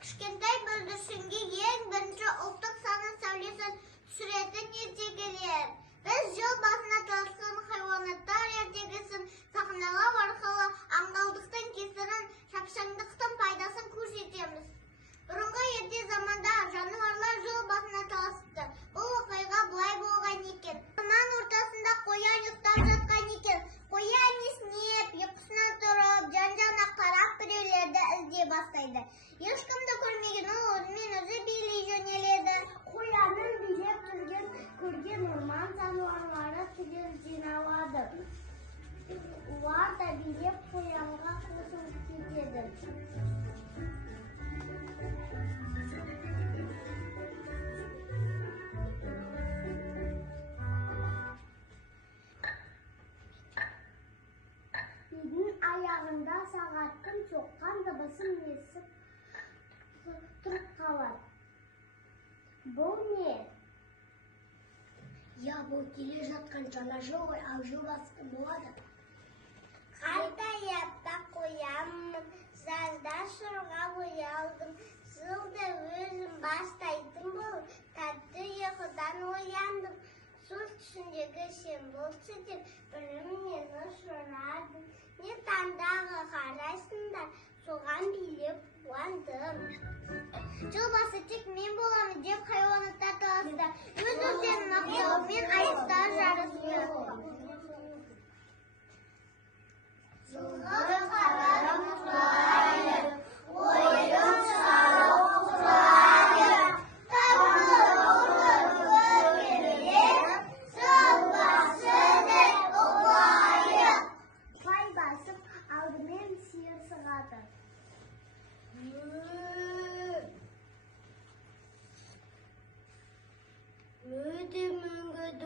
Kışkentay bölgesinde en birinci ultuk sanat söylesen süreden yetecekler. Biz yıl basına çalışkan hayvanatlar yeteceksin sahnalar arkalı angaldıktan kesiren şapşandıktan faydasını ko'rsatamiz. Burunga yettiği zamanda canavarlar yıl basına çalıştı. Bu vakayga bulay bo'lgan ekan. Aman ortasında koyan yuktap жатқан ekan. Koyan esnep, yapısına durup, can-cana qarab bireylerde izley başlaydı. Hiç kimde görmegen o özümen özü biyley jöneledi. Koyanın bilep көрген orman жануарлары түгел жиналады. Олар да билеп қоянға қосылып кетеді. Үйдің аяғында сағаттың соққан дыбысын естіп тұрып қалады. Бұл не? Ya bu келе жатқан жаңа жыл ғой, ал жыл басы болады. Қайта ятта қоямын, жазда шырға боялдым. Жылда өзім бастайтын болып, тәтті ұйқыдан ояндым. Сол түсіндегі сен болшы деп, бірім мені сұрадым. Не таңдағы қарайсыңдар, соған билеп қуандым. Жыл басы тек мен боламын деп хайуанаттар таласты. Өз-өздерінің мақтауымен айыптар жарысты. Жылғы қарарым құлайды, ойым шауып құлайды. Таңғы көргенде жыл басы деп ұлайды. Пай басып алдымен сиыр сығады. Мүдем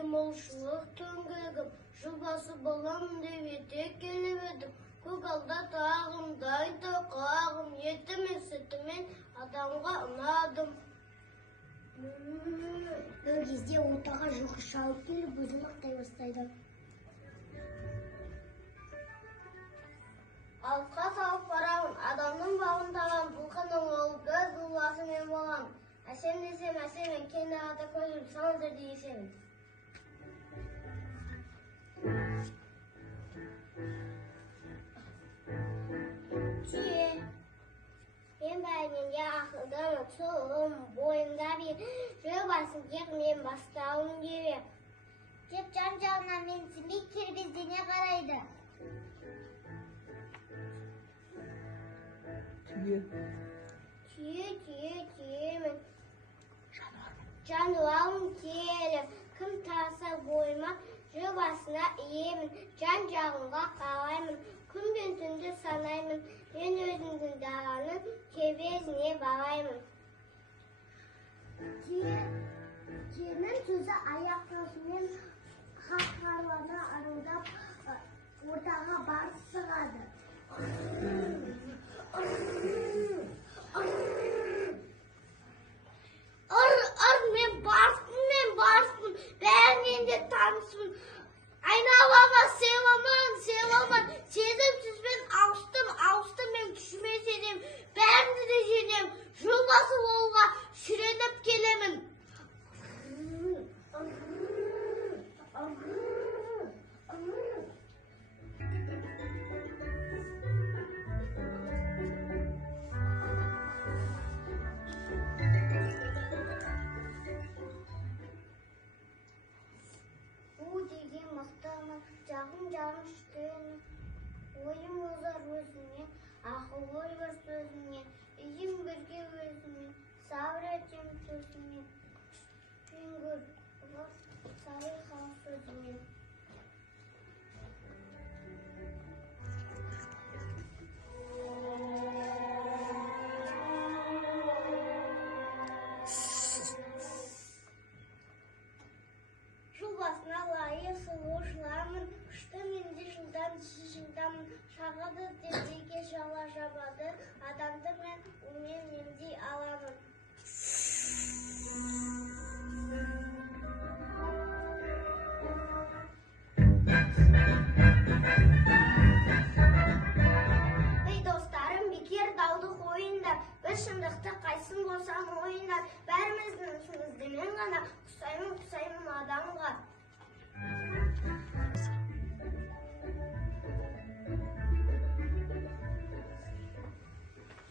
молшылық төңгегім, жыл басы боламын деп етек келіп едім. Көгалда тағымдайды қағым, етімен сүтімен адамға ұнадым. Бір кезде ортаға жылқы шауып келіп өзін ықтай бастайды. Алысқа салып барамын, адамның бағын тағам, бұлқының ол göz бұлбасы мен боламын. Әсем десем әсем, кені ата көзім, санадыр дейсемін. Түйе, мен бәріненде ақылдан ұтылым, бойымда бір жыл басын тек мен бастауым керек. Деп жан-жағына менсінбей кербездене қарайды. Түйемін. Жануарым келіп, кім таса бойыма, жыл басына иемін, жан-жағымға қалаймын, күн мен түнді санаймын, мен өзімдің дағаның кебезіне бағаймын. Түйенің сөзі аяқтасымен қаһарлана ырылдап ортаға барып шығады. Мен барспын, бәрінен де танысым. Айналама сыйламан, сезімсізбен ауыстым, мен күшіме сенем, бәрінді де женем, жыл басы болуға шіреніп келемін. Жағым үштен, ойым озар өзіне, ақыл ой бір сөзіне, үйім бірге өзіне, сабыр етем сөзіне, күнгір салиқалы сөзіне. Жыл басына лайық сұлушыламын, күшті менде жылдан жылдамын, шағады дердеге жала жабады, адамды мен умен емдей аламын. ғана құсаймын адамға.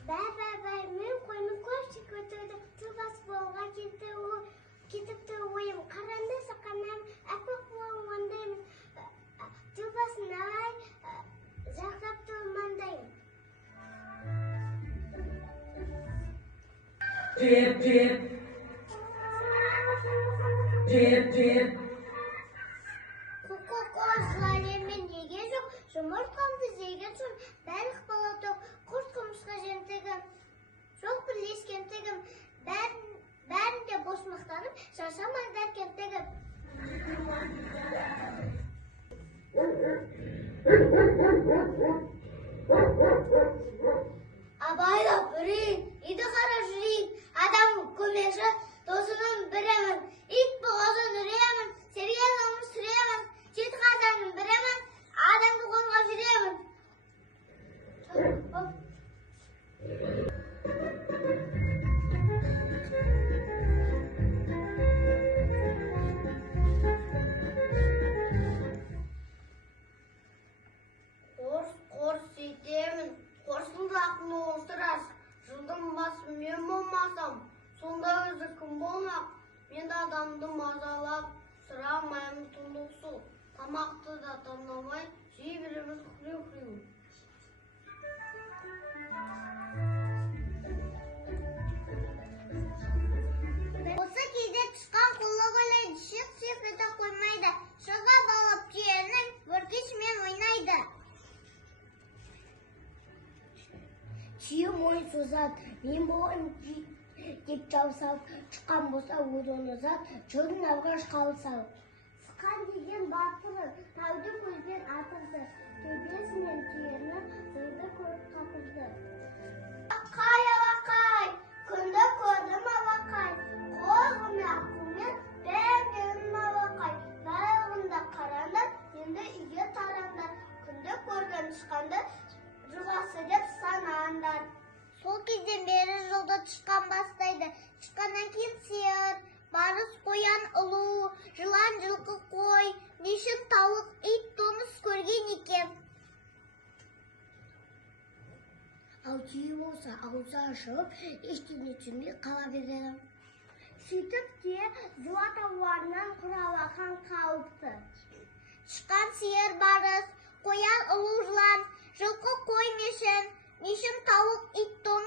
Бәй, мен қойның көпші көтерді, тұлбас болға кетіпті ойым. Қаранды сақанам, әпік болуын ондаймын. Тұлбасын алай, жақсап тұрмандаймын. Жылаймен неге жоқ, жұмыртқамды жеген соң, бәлік бала тоқ, құрт құмысқа жемтігім. Жоқ бірлескен тігім, бәрінде бос мақтанып, шашамаңдар кемтігім. Абайла бүрейін, иді қара жүрейін, адам көмеші, досының бірімін, ит бұғазын үремін, серген намыс сүремін, жет қазанын бірімін, адамды қолға жүремін. Қорс етемін, қорсыңды ақыны осырас, жылдың басы мен болмасам, сонда өзі кім болмақ? Мен адамды мазалап, сұрамаймын тұндық су, тамақты да таңдамай, жей береміз күлеу-күлеу. Осы кейде тышқан қолы ойлайды, шық-шық ете қоймайды. Шыға балып түйенің бүркешмен ойнайды. Түйе мойын созады, мен болайын деп жаусап, шыққан болса өзін ұзат, жолдың алғаш қалысал. Сыққан деген батыры, тауды көзбен атырды. Төбесінен түйені зыңды көріп қапырды. Алақай, күнді көрдім алақай, қойғыны ақылмен бәрдерім алақай. Барлығында қарандар, енді үйге тарандар, күнді көрген тышқанды жұғасы деп санаңдар. Сол кезден бері жолда тышқан бастайды. Тышқаннан кейін сиыр, барыс, қоян, ұлу, жылан, жылқы, қой, нешін тауық, ит, доңыз көрген екен. Ал түйе болса аузы ашылып, ештеңе түсінбей қала береді. Сөйтіп те жуа тауарынан құралақан қауіпті. Тышқан, сиыр, барыс, қоян, ұлу, жылан, жылқы, қой, нешін тауық, ит, доңыз